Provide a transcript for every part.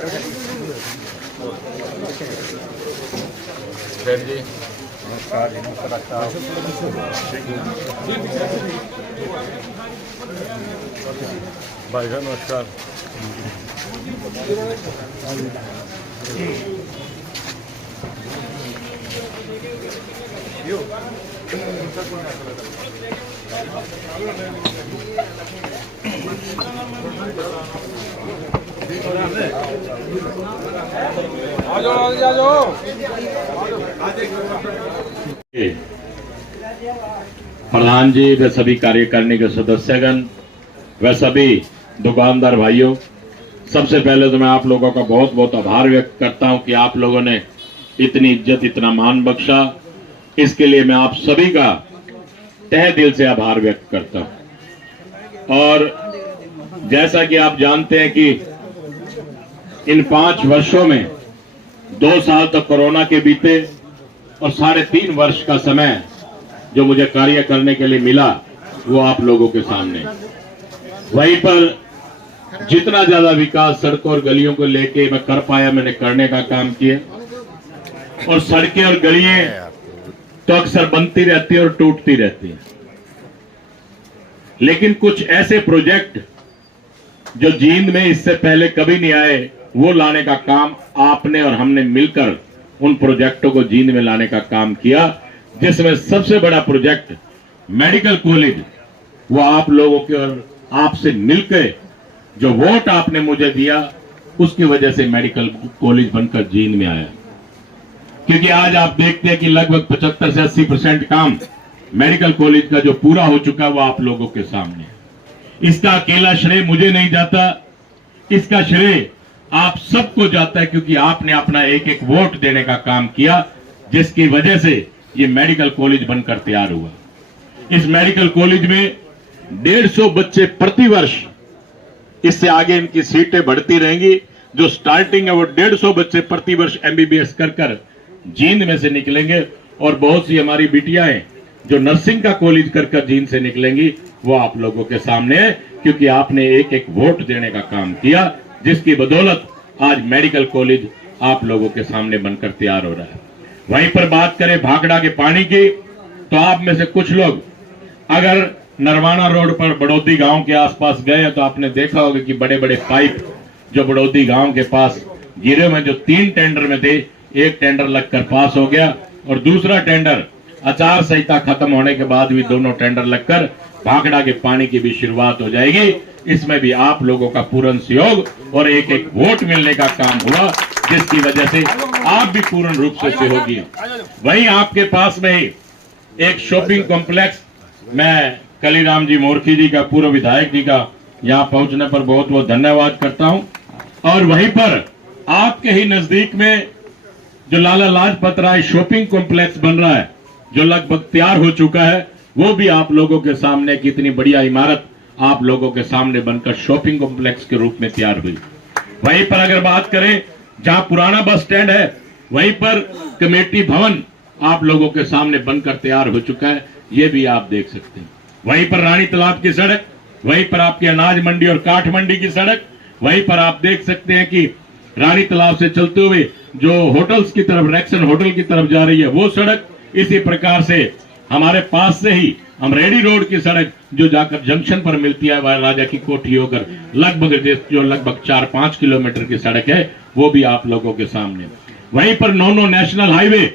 जी नमस्कार जी, नमस्कार भाई साहब, नमस्कार। प्रधान जी व सभी कार्यकारिणी के सदस्यगण व सभी दुकानदार भाइयों, सबसे पहले तो मैं आप लोगों का बहुत बहुत आभार व्यक्त करता हूं कि आप लोगों ने इतनी इज्जत, इतना मान बख्शा। इसके लिए मैं आप सभी का तहे दिल से आभार व्यक्त करता हूं। और जैसा कि आप जानते हैं कि इन 5 वर्षों में 2 साल तक कोरोना के बीते और 3.5 वर्ष का समय जो मुझे कार्य करने के लिए मिला वो आप लोगों के सामने। वहीं पर जितना ज्यादा विकास सड़कों और गलियों को लेके मैं कर पाया, मैंने करने का काम किया। और सड़कें और गलियां तो अक्सर बनती रहती है और टूटती रहती है, लेकिन कुछ ऐसे प्रोजेक्ट जो जींद में इससे पहले कभी नहीं आए वो लाने का काम आपने और हमने मिलकर उन प्रोजेक्टों को जींद में लाने का काम किया, जिसमें सबसे बड़ा प्रोजेक्ट मेडिकल कॉलेज वो आप लोगों के और आपसे मिलकर जो वोट आपने मुझे दिया उसकी वजह से मेडिकल कॉलेज बनकर जींद में आया। क्योंकि आज आप देखते हैं कि लगभग 75 से 80% काम मेडिकल कॉलेज का जो पूरा हो चुका वो आप लोगों के सामने। इसका अकेला श्रेय मुझे नहीं जाता, इसका श्रेय आप सबको जाता है, क्योंकि आपने अपना एक एक वोट देने का काम किया, जिसकी वजह से ये मेडिकल कॉलेज बनकर तैयार हुआ। इस मेडिकल कॉलेज में 150 बच्चे प्रति वर्ष, इससे आगे इनकी सीटें बढ़ती रहेंगी। जो स्टार्टिंग है वो 150 बच्चे प्रति वर्ष MBBS कर जींद में से निकलेंगे, और बहुत सी हमारी बिटियाएं जो नर्सिंग का कॉलेज कर जींद से निकलेंगी वो आप लोगों के सामने है, क्योंकि आपने एक एक वोट देने का काम किया, जिसकी बदौलत आज मेडिकल कॉलेज आप लोगों के सामने बनकर तैयार हो रहा है। वहीं पर बात करें भाखड़ा के पानी की, तो आप में से कुछ लोग अगर नरवाना रोड पर बड़ौदी गांव के आसपास गए तो आपने देखा होगा कि बड़े बड़े पाइप जो बड़ौदी गांव के पास गिरे हुए, जो 3 टेंडर में थे, एक टेंडर लगकर पास हो गया और दूसरा टेंडर आचार संहिता खत्म होने के बाद भी दोनों टेंडर लगकर भाखड़ा के पानी की भी शुरुआत हो जाएगी। इसमें भी आप लोगों का पूर्ण सहयोग और एक एक वोट मिलने का काम हुआ, जिसकी वजह से आप भी पूर्ण रूप से सहयोगी। वहीं आपके पास में ही एक शॉपिंग कॉम्प्लेक्स, मैं कलीराम जी मोरखी जी का, पूर्व विधायक जी का यहाँ पहुंचने पर बहुत बहुत धन्यवाद करता हूं। और वहीं पर आपके ही नजदीक में जो लाला लाजपत राय शॉपिंग कॉम्प्लेक्स बन रहा है, जो लगभग तैयार हो चुका है, वो भी आप लोगों के सामने कितनी बढ़िया इमारत आप लोगों के सामने बनकर शॉपिंग कॉम्प्लेक्स के रूप में तैयार हुई। वहीं पर अगर बात करें जहां पुराना बस स्टैंड है, वहीं पर कमेटी भवन आप लोगों के सामने बनकर तैयार हो चुका है, ये भी आप देख सकते हैं। वहीं पर रानी तालाब की सड़क, वहीं पर आपकी अनाज मंडी और काठ मंडी की सड़क, वहीं पर आप देख सकते हैं कि रानी तालाब से चलते हुए जो होटल्स की तरफ, रेक्सन होटल की तरफ जा रही है वो सड़क। इसी प्रकार से हमारे पास से ही अमरेडी रोड की सड़क जो जाकर जंक्शन पर मिलती है, वह राजा की कोठी होकर लगभग 4-5 किलोमीटर की सड़क है, वो भी आप लोगों के सामने। वहीं पर 9 नेशनल हाईवे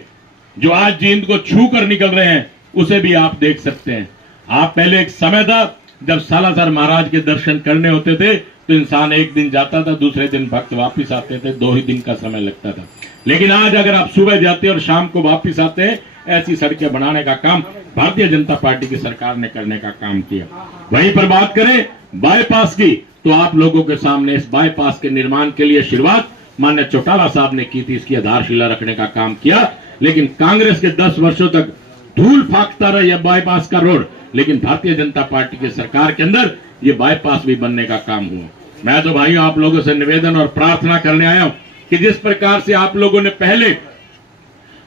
जो आज जींद को छू कर निकल रहे हैं, उसे भी आप देख सकते हैं। आप पहले एक समय था जब सालासर महाराज के दर्शन करने होते थे तो इंसान एक दिन जाता था, दूसरे दिन भक्त वापिस आते थे, 2 ही दिन का समय लगता था। लेकिन आज अगर आप सुबह जाते और शाम को वापिस आते हैं, ऐसी सड़कें बनाने का काम भारतीय जनता पार्टी की सरकार ने करने का काम किया। वहीं पर बात करें बाईपास की, तो आप लोगों के सामने इस बाईपास के निर्माण के लिए शुरुआत माननीय चौटाला साहब ने की थी, इसकी आधारशिला रखने का काम किया। लेकिन कांग्रेस के 10 वर्षों तक धूल फाकता रहा यह बाईपास का रोड, लेकिन भारतीय जनता पार्टी की सरकार के अंदर ये बाईपास भी बनने का काम हुआ। मैं तो भाइयों आप लोगों से निवेदन और प्रार्थना करने आया हूं कि जिस प्रकार से आप लोगों ने पहले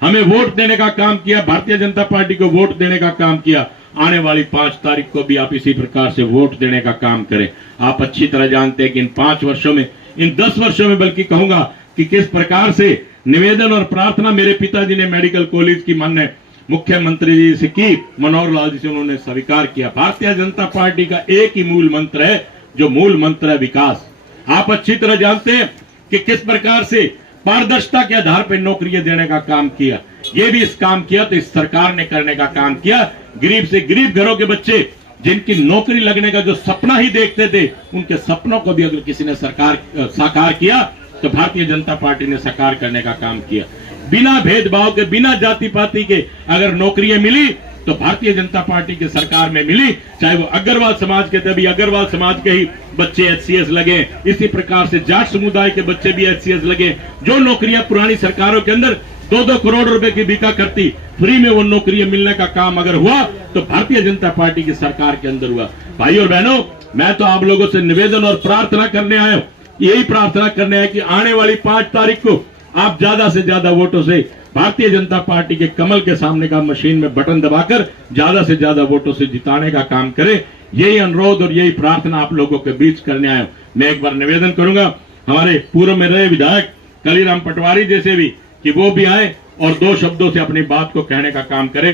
हमें वोट देने का काम किया, भारतीय जनता पार्टी को वोट देने का काम किया, आने वाली 5 तारीख को भी आप इसी प्रकार से वोट देने का काम करें। आप अच्छी तरह जानते हैं कि इन 5 वर्षों में इन 10 वर्षों में, बल्कि कहूंगा कि किस प्रकार से निवेदन और प्रार्थना मेरे पिताजी ने मेडिकल कॉलेज की माननीय मुख्यमंत्री जी से की, मनोहर लाल जी से उन्होंने स्वीकार किया। भारतीय जनता पार्टी का एक ही मूल मंत्र है, जो मूल मंत्र है विकास। आप अच्छी तरह जानते हैं कि किस प्रकार से पारदर्शिता के आधार पर नौकरियां देने का काम किया। ये भी इस काम किया तो इस सरकार ने करने का काम किया। गरीब से गरीब घरों के बच्चे जिनकी नौकरी लगने का जो सपना ही देखते थे, उनके सपनों को भी अगर किसी ने साकार किया तो भारतीय जनता पार्टी ने साकार करने का काम किया। बिना भेदभाव के, बिना जाति पाति के अगर नौकरियां मिली तो भारतीय जनता पार्टी की सरकार में मिली। चाहे वो अग्रवाल समाज के थे, भी अग्रवाल समाज के ही बच्चे एचसीएस लगे, इसी प्रकार से जाट समुदाय के बच्चे भी एचसीएस लगे। जो नौकरियां पुरानी सरकारों के अंदर 2-2 करोड़ रुपए की बिका करती, फ्री में वो नौकरियां मिलने का काम अगर हुआ तो भारतीय जनता पार्टी की सरकार के अंदर हुआ। भाई और बहनों, मैं तो आप लोगों से निवेदन और प्रार्थना करने आया हूं, यही प्रार्थना करने आया कि आने वाली 5 तारीख को आप ज्यादा से ज्यादा वोटों से भारतीय जनता पार्टी के कमल के सामने का मशीन में बटन दबाकर ज्यादा से ज्यादा वोटों से जिताने का काम करें। यही अनुरोध और यही प्रार्थना आप लोगों के बीच करने आया हूं। मैं एक बार निवेदन करूंगा हमारे पूर्व में रहे विधायक कलीराम पटवारी जैसे भी, कि वो भी आए और 2 शब्दों से अपनी बात को कहने का काम करें।